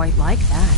quite like that.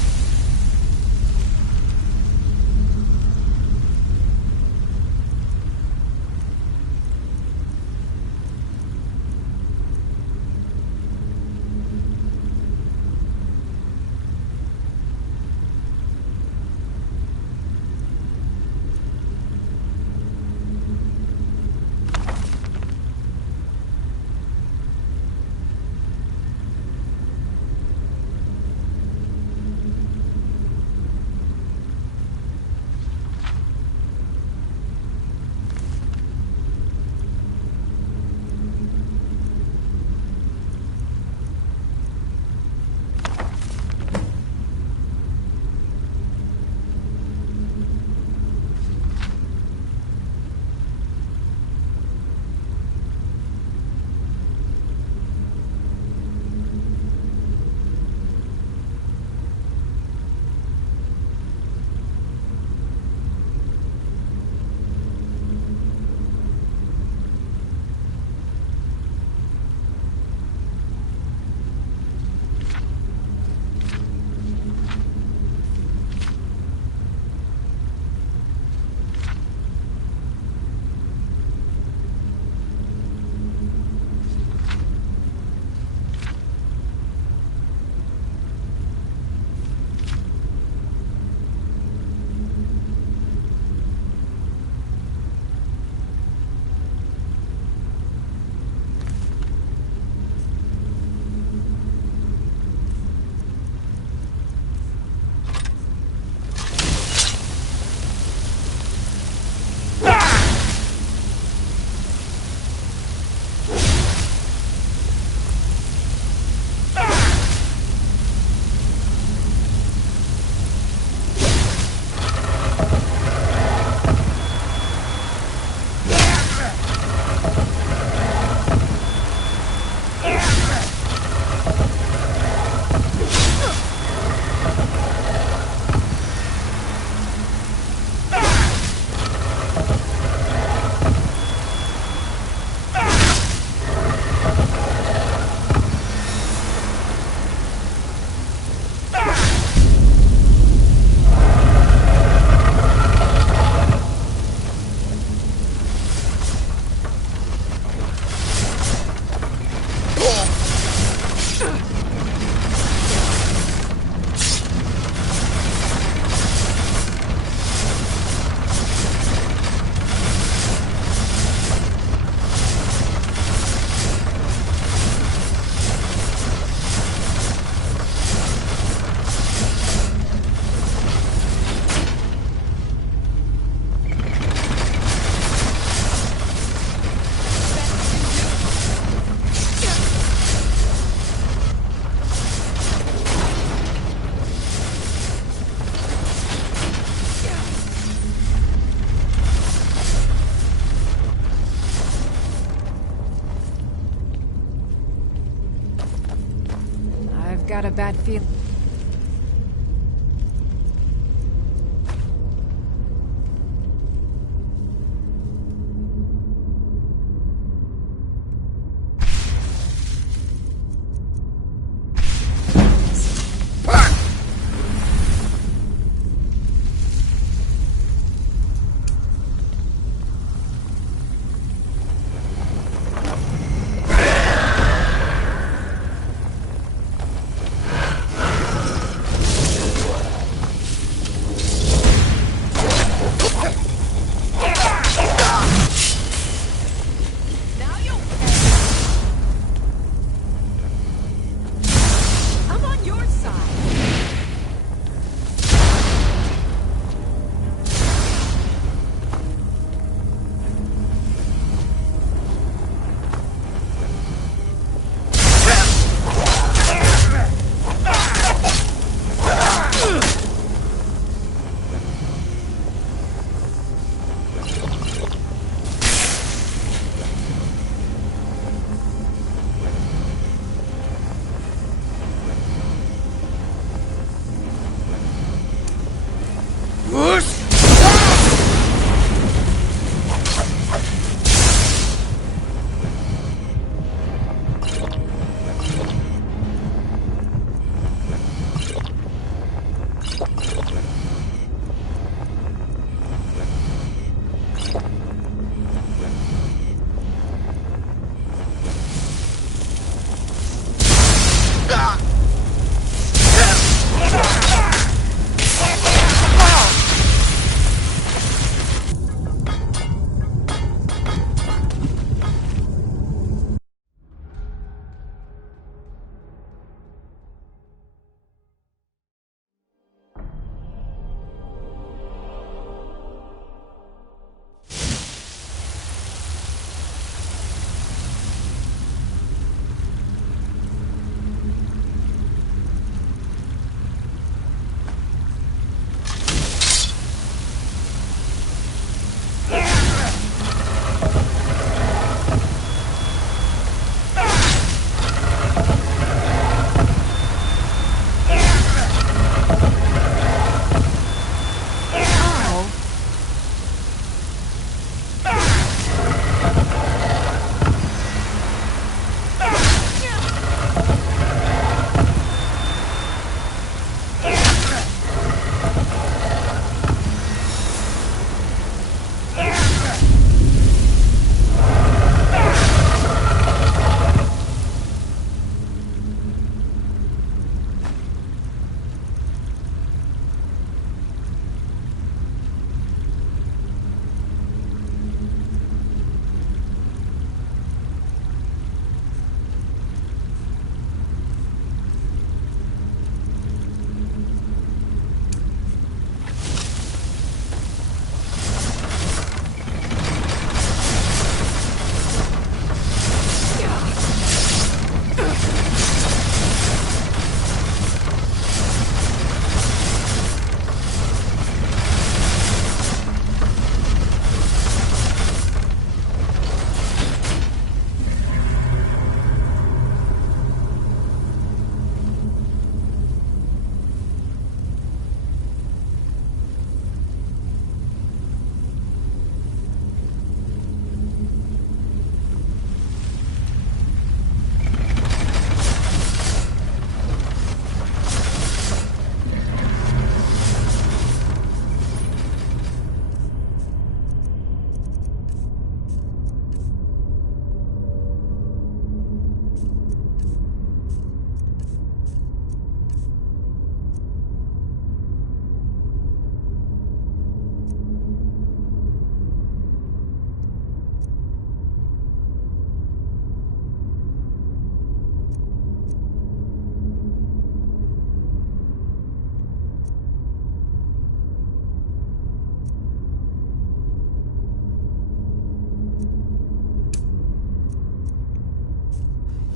Got a bad feeling.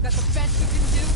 that the best you can do?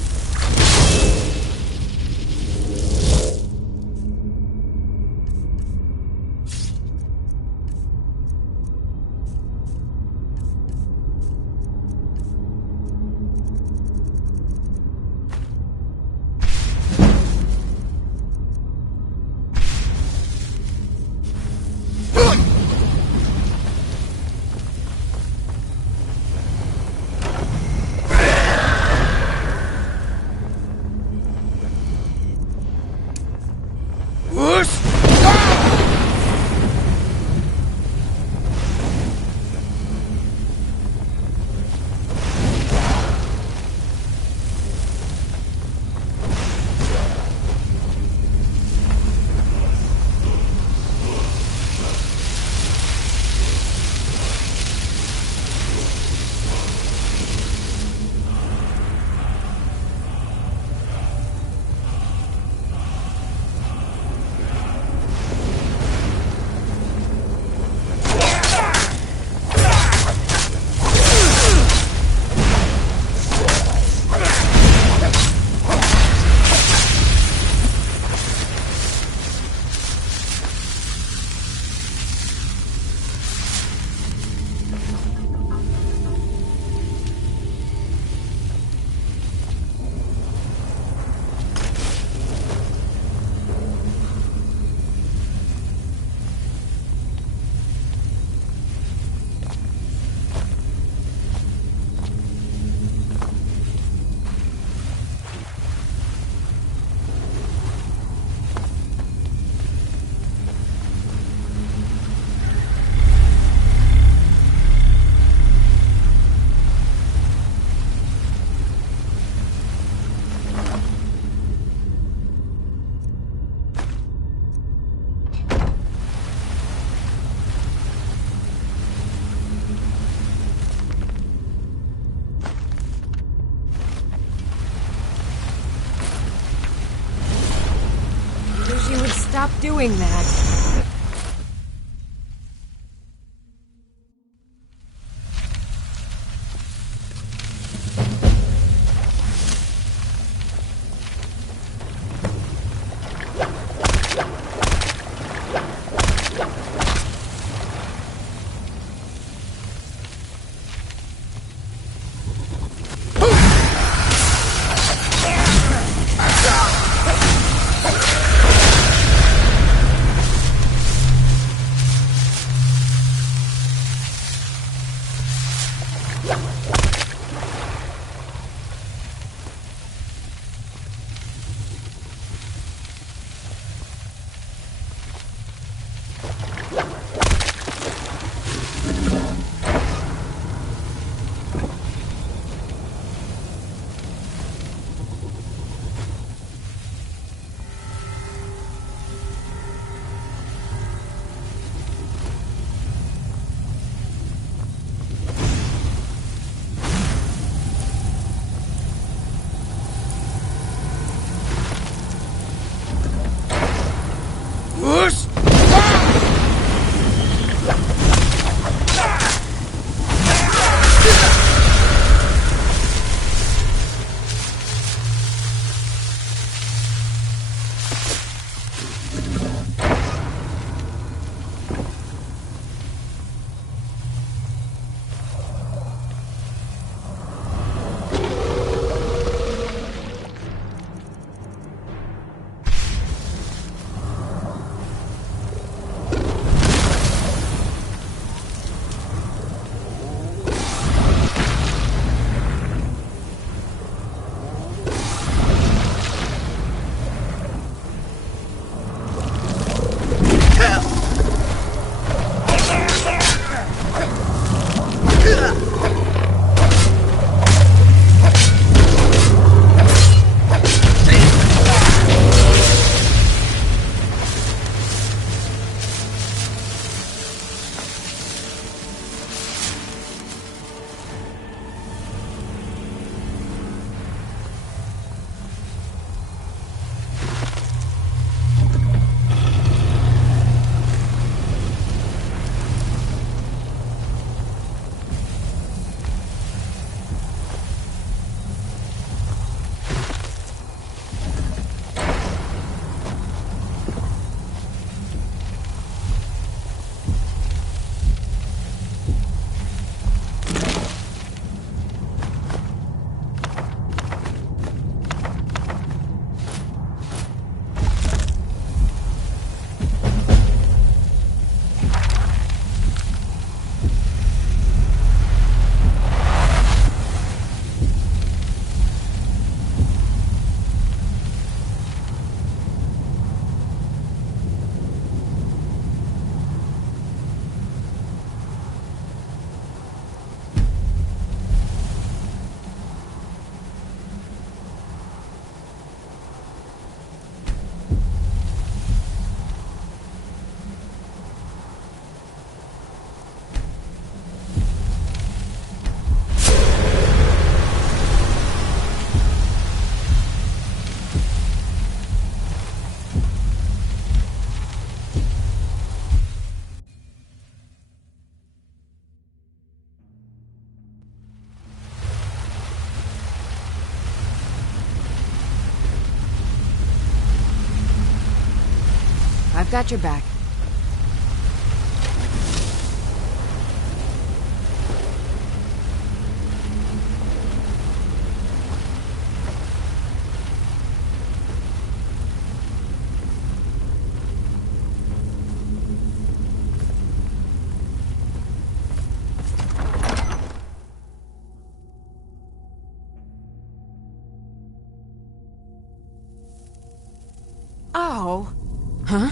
Stop doing that. I've got your back. Oh. Huh?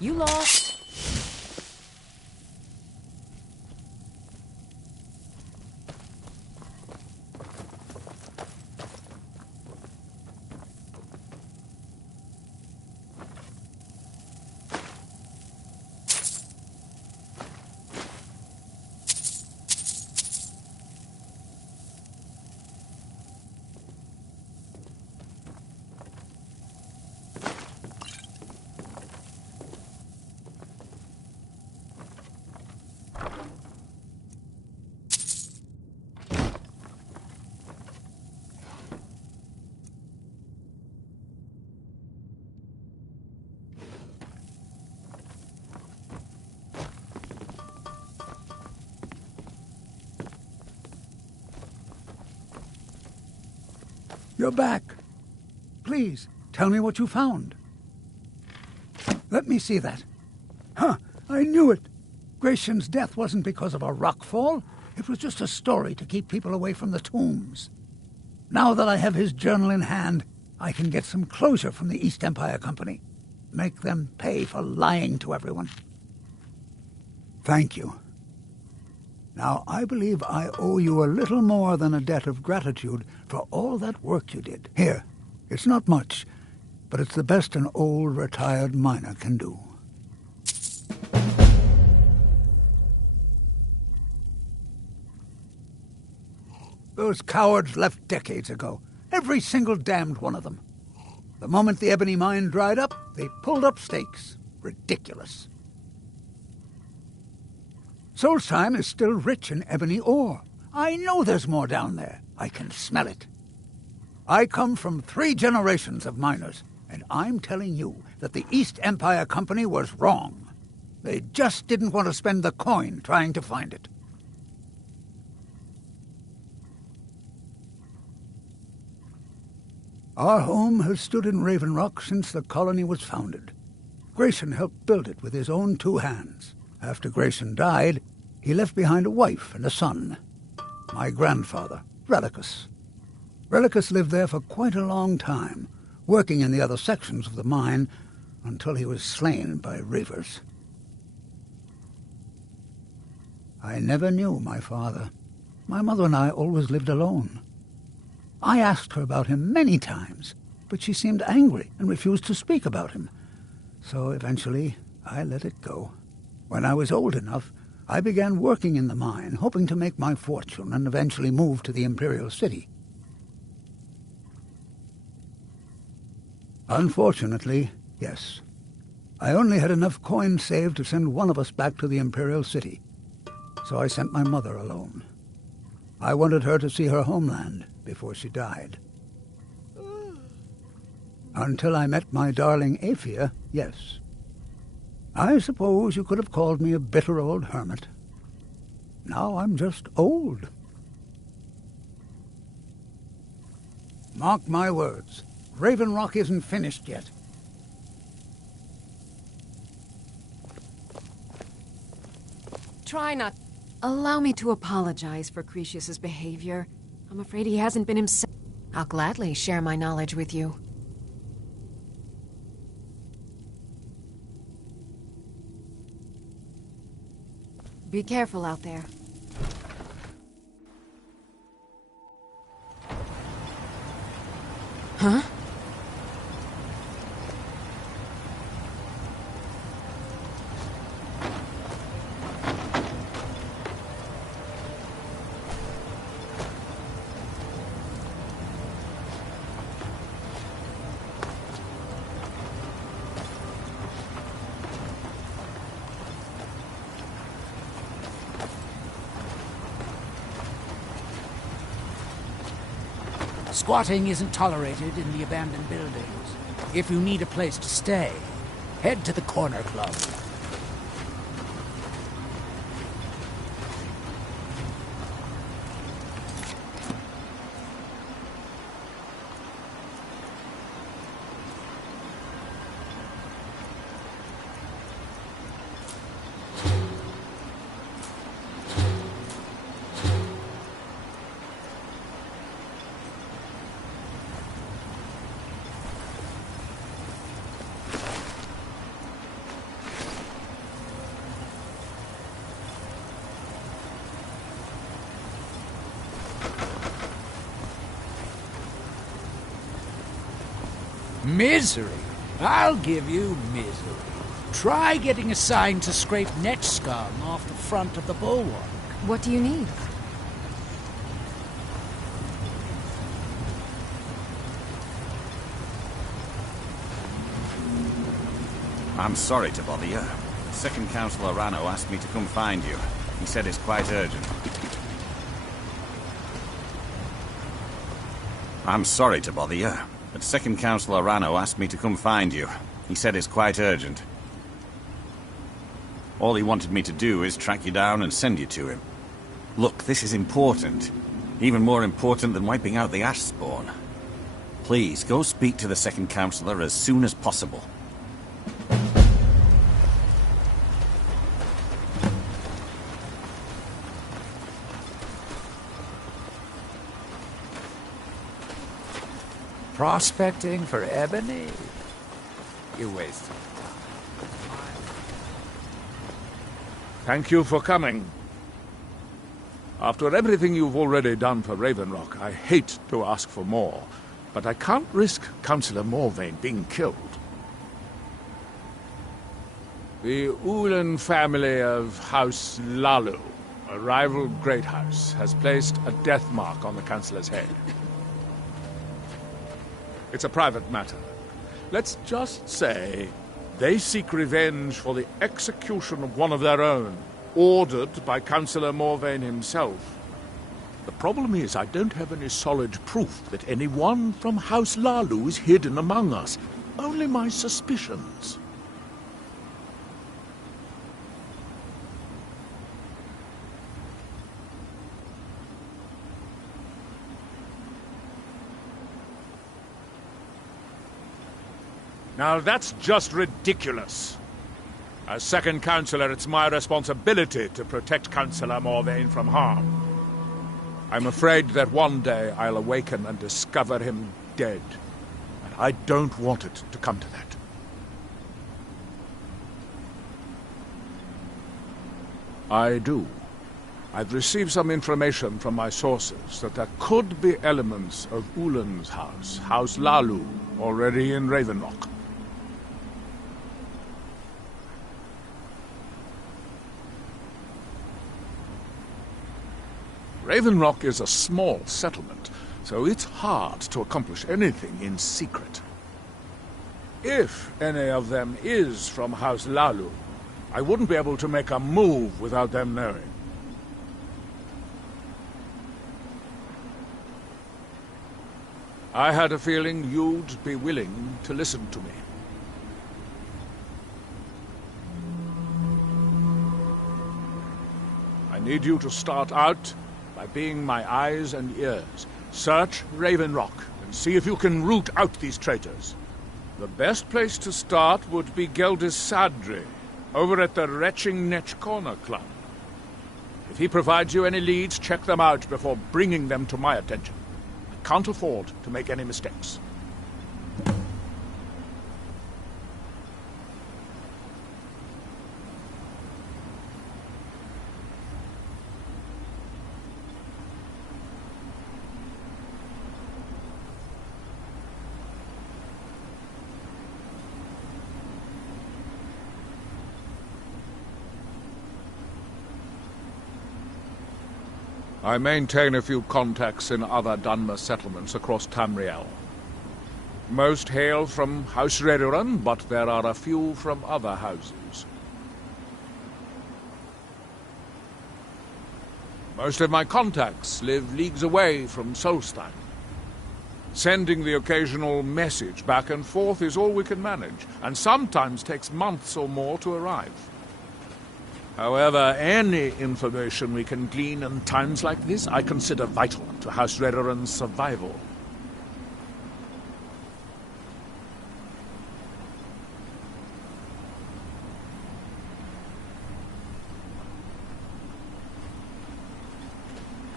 You lost. You're back. Please, tell me what you found. Let me see that. Huh, I knew it. Gratian's death wasn't because of a rockfall. It was just a story to keep people away from the tombs. Now that I have his journal in hand, I can get some closure from the East Empire Company. Make them pay for lying to everyone. Thank you. Now, I believe I owe you a little more than a debt of gratitude for all that work you did. Here, it's not much, but it's the best an old retired miner can do. Those cowards left decades ago. Every single damned one of them. The moment the ebony mine dried up, they pulled up stakes. Ridiculous. Solstheim is still rich in ebony ore. I know there's more down there. I can smell it. I come from 3 generations of miners, and I'm telling you that the East Empire Company was wrong. They just didn't want to spend the coin trying to find it. Our home has stood in Raven Rock since the colony was founded. Grayson helped build it with his own 2 hands. After Grayson died, he left behind a wife and a son. My grandfather, Relicus. Relicus lived there for quite a long time, working in the other sections of the mine until he was slain by reavers. I never knew my father. My mother and I always lived alone. I asked her about him many times, but she seemed angry and refused to speak about him. So eventually, I let it go. When I was old enough, I began working in the mine, hoping to make my fortune and eventually move to the Imperial City. Unfortunately, yes. I only had enough coins saved to send one of us back to the Imperial City, so I sent my mother alone. I wanted her to see her homeland before she died. Until I met my darling Aphia, yes. I suppose you could have called me a bitter old hermit. Now I'm just old. Mark my words, Raven Rock isn't finished yet. Try not... Allow me to apologize for Cretius's behavior. I'm afraid he hasn't been himself. I'll gladly share my knowledge with you. Be careful out there. Huh? Squatting isn't tolerated in the abandoned buildings. If you need a place to stay, head to the Corner Club. Misery? I'll give you misery. Try getting assigned to scrape neck scum off the front of the bulwark. What do you need? I'm sorry to bother you. Second Councillor Rano asked me to come find you. He said it's quite urgent. I'm sorry to bother you, but Second Councillor Rano asked me to come find you. He said it's quite urgent. All he wanted me to do is track you down and send you to him. Look, this is important. Even more important than wiping out the ash spawn. Please, go speak to the Second Councillor as soon as possible. Prospecting for ebony? You wasted. Thank you for coming. After everything you've already done for Raven Rock, I hate to ask for more, but I can't risk Councillor Morvain being killed. The Ulan family of House Lalu A rival great house has placed a death mark on the Councillor's head. It's a private matter. Let's just say they seek revenge for the execution of one of their own, ordered by Councillor Morvain himself. The problem is I don't have any solid proof that anyone from House Lalu is hidden among us. Only my suspicions. Now that's just ridiculous. As second councillor, it's my responsibility to protect Councillor Morvain from harm. I'm afraid that one day I'll awaken and discover him dead. And I don't want it to come to that. I do. I've received some information from my sources that there could be elements of Ulan's house, House Lalu, already in Ravenlock. Ravenlock is a small settlement, so it's hard to accomplish anything in secret. If any of them is from House Lalu, I wouldn't be able to make a move without them knowing. I had a feeling you'd be willing to listen to me. I need you to start out by being my eyes and ears. Search Ravenrock and see if you can root out these traitors. The best place to start would be Geldis Sadri, over at the Retching Netch Corner Club. If he provides you any leads, check them out before bringing them to my attention. I can't afford to make any mistakes. I maintain a few contacts in other Dunmer settlements across Tamriel. Most hail from House Redoran, but there are a few from other houses. Most of my contacts live leagues away from Solstein. Sending the occasional message back and forth is all we can manage, and sometimes takes months or more to arrive. However, any information we can glean in times like this, I consider vital to House Redoran's survival.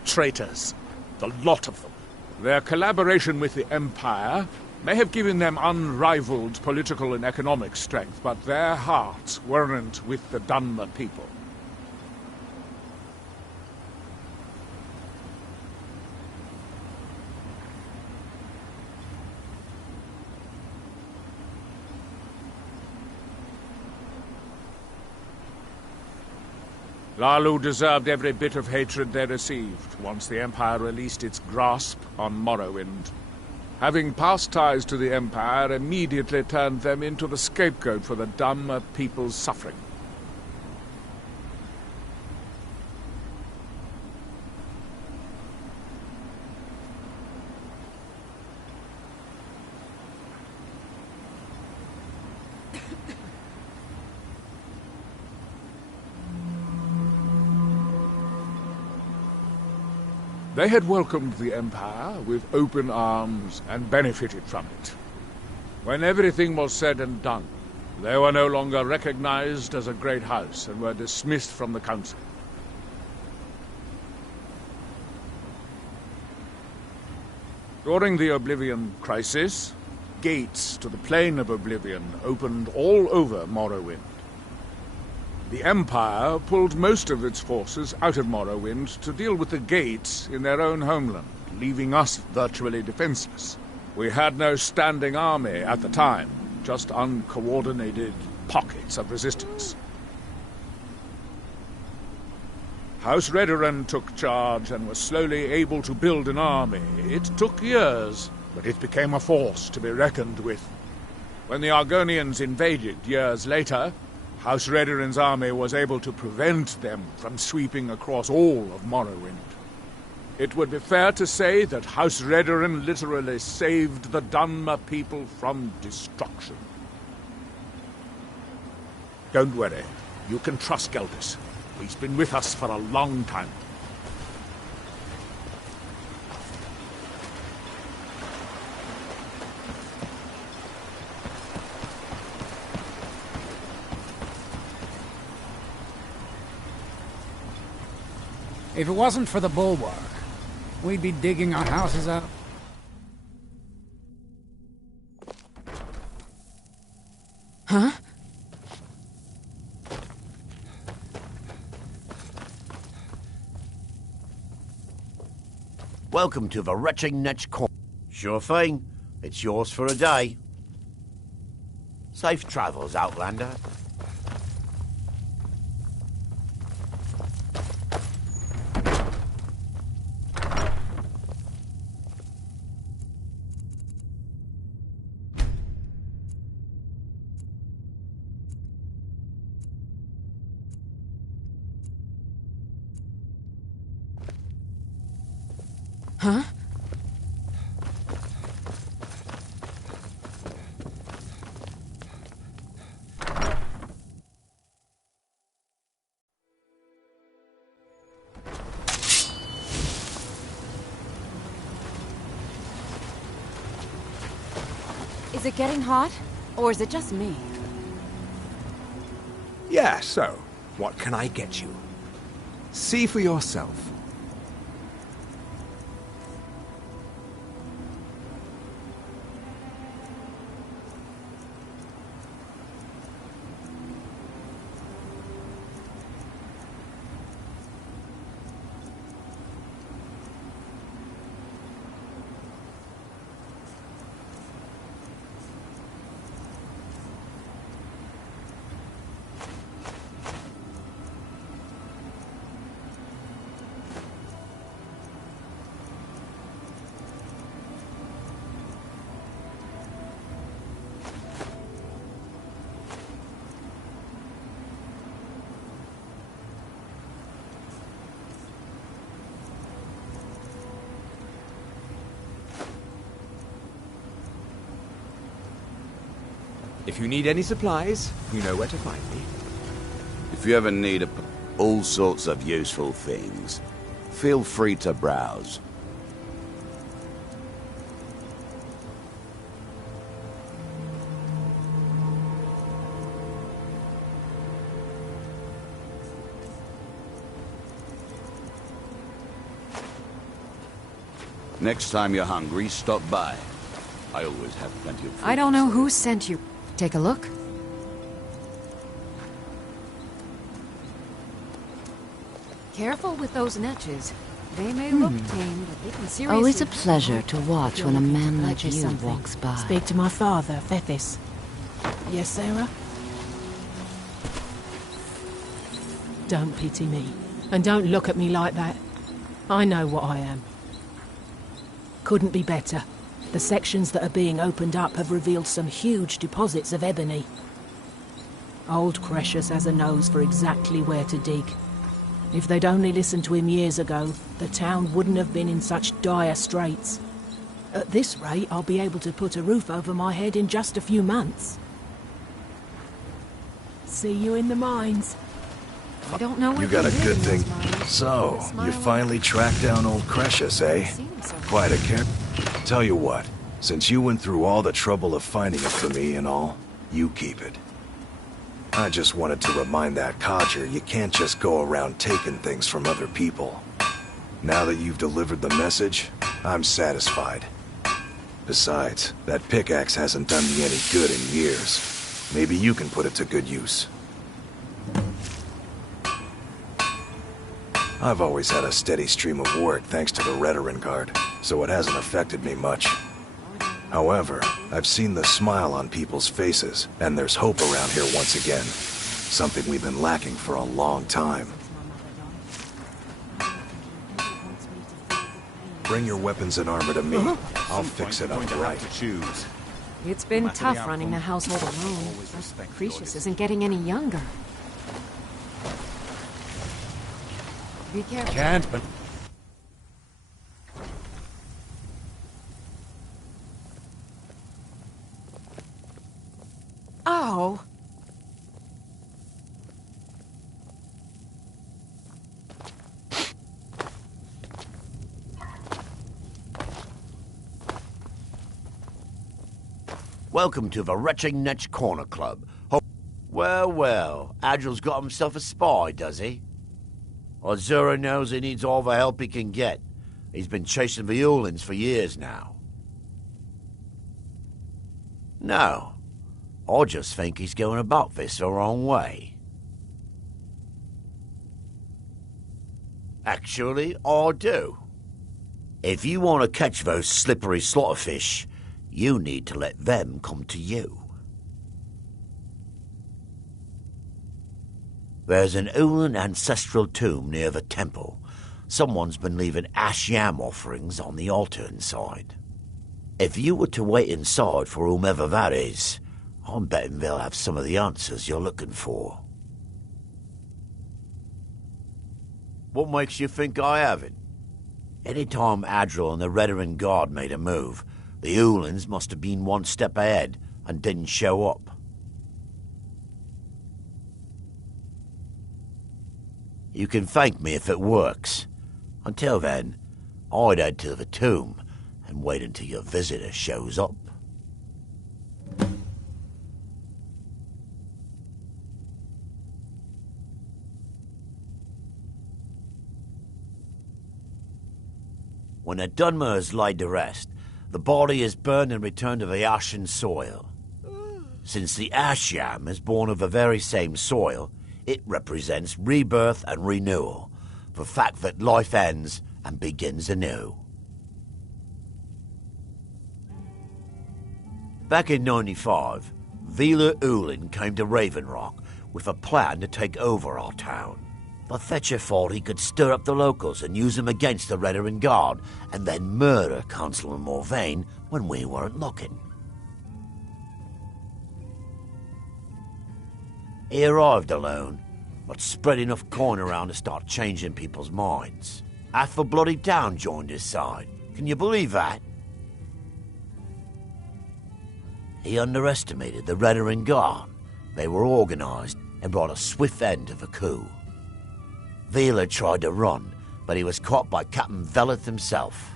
Traitors. The lot of them. Their collaboration with the Empire may have given them unrivaled political and economic strength, but their hearts weren't with the Dunmer people. Lalu deserved every bit of hatred they received once the Empire released its grasp on Morrowind. Having past ties to the Empire immediately turned them into the scapegoat for the Dunmer people's suffering. They had welcomed the Empire with open arms and benefited from it. When everything was said and done, they were no longer recognized as a great house and were dismissed from the council. During the Oblivion Crisis, gates to the Plane of Oblivion opened all over Morrowind. The Empire pulled most of its forces out of Morrowind to deal with the gates in their own homeland, leaving us virtually defenseless. We had no standing army at the time, just uncoordinated pockets of resistance. House Redoran took charge and was slowly able to build an army. It took years, but it became a force to be reckoned with. When the Argonians invaded years later, House Redoran's army was able to prevent them from sweeping across all of Morrowind. It would be fair to say that House Redoran literally saved the Dunmer people from destruction. Don't worry. You can trust Geldis. He's been with us for a long time. If it wasn't for the bulwark, we'd be digging our houses up. Huh? Welcome to the retching next corner. Sure thing. It's yours for a day. Safe travels, Outlander. Huh? Is it getting hot? Or is it just me? Yeah, so, what can I get you? See for yourself. If you need any supplies, you know where to find me. If you ever need all sorts of useful things, feel free to browse. Next time you're hungry, stop by. I always have plenty of food. I don't know who sent you. Take a look. Careful with those netches. They may look tame, but they can seriously... Always a pleasure to watch when a man like you something. walks by. Speak to my father, Thethys. Yes, Sarah? Don't pity me. And don't look at me like that. I know what I am. Couldn't be better. The sections that are being opened up have revealed some huge deposits of ebony. Old Cretius has a nose for exactly where to dig. If they'd only listened to him years ago, the town wouldn't have been in such dire straits. At this rate, I'll be able to put a roof over my head in just a few months. See you in the mines. I don't know what You got a they did good in thing. those mines. So, Smile you finally tracked down old Cretius, eh? Seen him so Quite a care. Tell you what, since you went through all the trouble of finding it for me and all, you keep it. I just wanted to remind that codger you can't just go around taking things from other people. Now that you've delivered the message, I'm satisfied. Besides, that pickaxe hasn't done me any good in years. Maybe you can put it to good use. I've always had a steady stream of work thanks to the Redoran Guard, so it hasn't affected me much. However, I've seen the smile on people's faces, and there's hope around here once again. Something we've been lacking for a long time. Bring your weapons and armor to me. I'll fix it up right. To choose. It's been matter the tough outcome, running the household alone. always respect your Cretius decision. isn't getting any younger. Be careful. Can't, but... Oh! Welcome to the Retching Netch Corner Club. Well, well, Adril's got himself a spy, does he? Azura knows he needs all the help he can get. He's been chasing the Ulins for years now. No, I just think he's going about this the wrong way. Actually, I do. If you want to catch those slippery slaughterfish, you need to let them come to you. There's an Ulin ancestral tomb near the temple. Someone's been leaving ash yam offerings on the altar inside. If you were to wait inside for whomever that is, I'm betting they'll have some of the answers you're looking for. What makes you think I haven't? Anytime Adril and the Redarin Guard made a move, the Ulins must have been one step ahead and didn't show up. You can thank me if it works. Until then, I'd head to the tomb and wait until your visitor shows up. When a Dunmer is laid to rest, the body is burned and returned to the ashen soil. Since the ash yam is born of the very same soil, it represents rebirth and renewal, the fact that life ends and begins anew. Back in 95, Vila Ulin came to Raven Rock with a plan to take over our town. But Fetcher thought he could stir up the locals and use them against the Redarin Guard, and then murder Consular Morvain when we weren't looking. He arrived alone, but spread enough coin around to start changing people's minds. Half the bloody town joined his side. Can you believe that? He underestimated the Redarin Guard. They were organized and brought a swift end to the coup. Vila tried to run, but he was caught by Captain Veleth himself.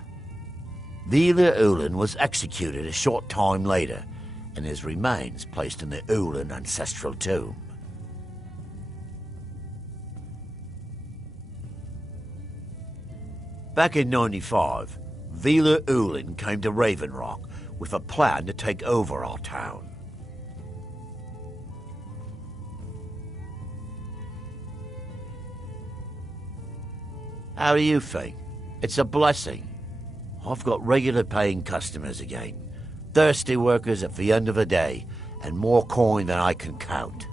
Vila Ulin was executed a short time later, and his remains placed in the Ulin ancestral tomb. Back in 95, Vila Ulin came to Raven Rock with a plan to take over our town. How do you think? It's a blessing. I've got regular paying customers again, thirsty workers at the end of the day, and more coin than I can count.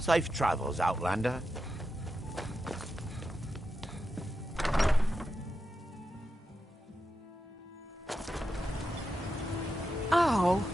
Safe travels, Outlander. Oh.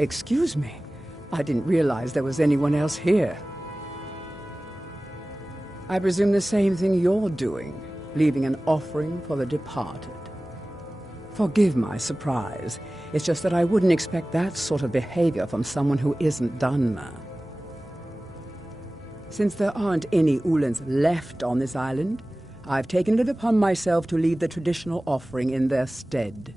Excuse me. I didn't realize there was anyone else here. I presume the same thing you're doing, leaving an offering for the departed. Forgive my surprise. It's just that I wouldn't expect that sort of behavior from someone who isn't Dunmer. Since there aren't any Ulans left on this island, I've taken it upon myself to leave the traditional offering in their stead.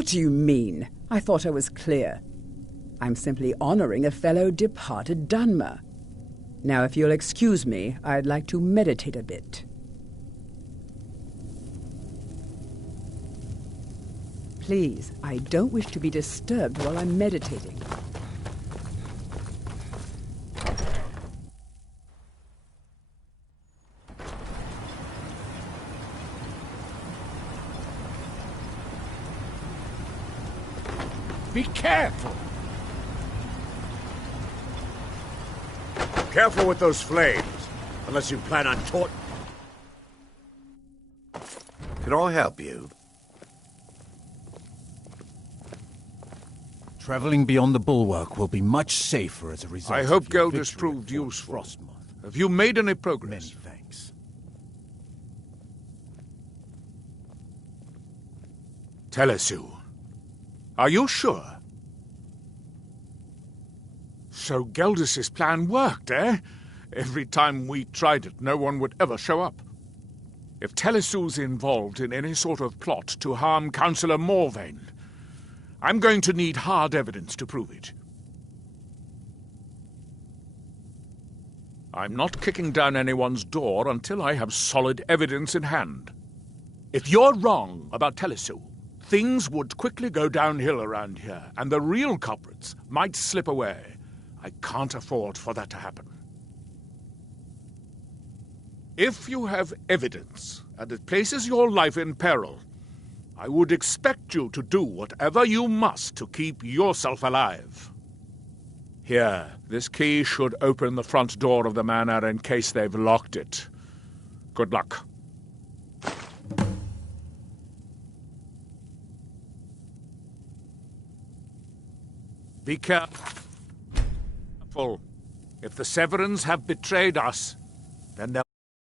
What do you mean? I thought I was clear. I'm simply honoring a fellow departed Dunmer. Now, if you'll excuse me, I'd like to meditate a bit. Please, I don't wish to be disturbed while I'm meditating. Be careful! Careful with those flames, unless you plan on Can I help you? Traveling beyond the bulwark will be much safer as a result. I hope of your Geldis victory proved at Fort useful. Frostmoth. Have you made any progress? Many thanks. Telesu. Are you sure? So Geldis's plan worked, eh? Every time we tried it, no one would ever show up. If Telesu's involved in any sort of plot to harm Councillor Morvain, I'm going to need hard evidence to prove it. I'm not kicking down anyone's door until I have solid evidence in hand. If you're wrong about Telesu, things would quickly go downhill around here, and the real culprits might slip away. I can't afford for that to happen. If you have evidence, and it places your life in peril, I would expect you to do whatever you must to keep yourself alive. Here, this key should open the front door of the manor in case they've locked it. Good luck. Be careful. If the Severins have betrayed us, then they'll...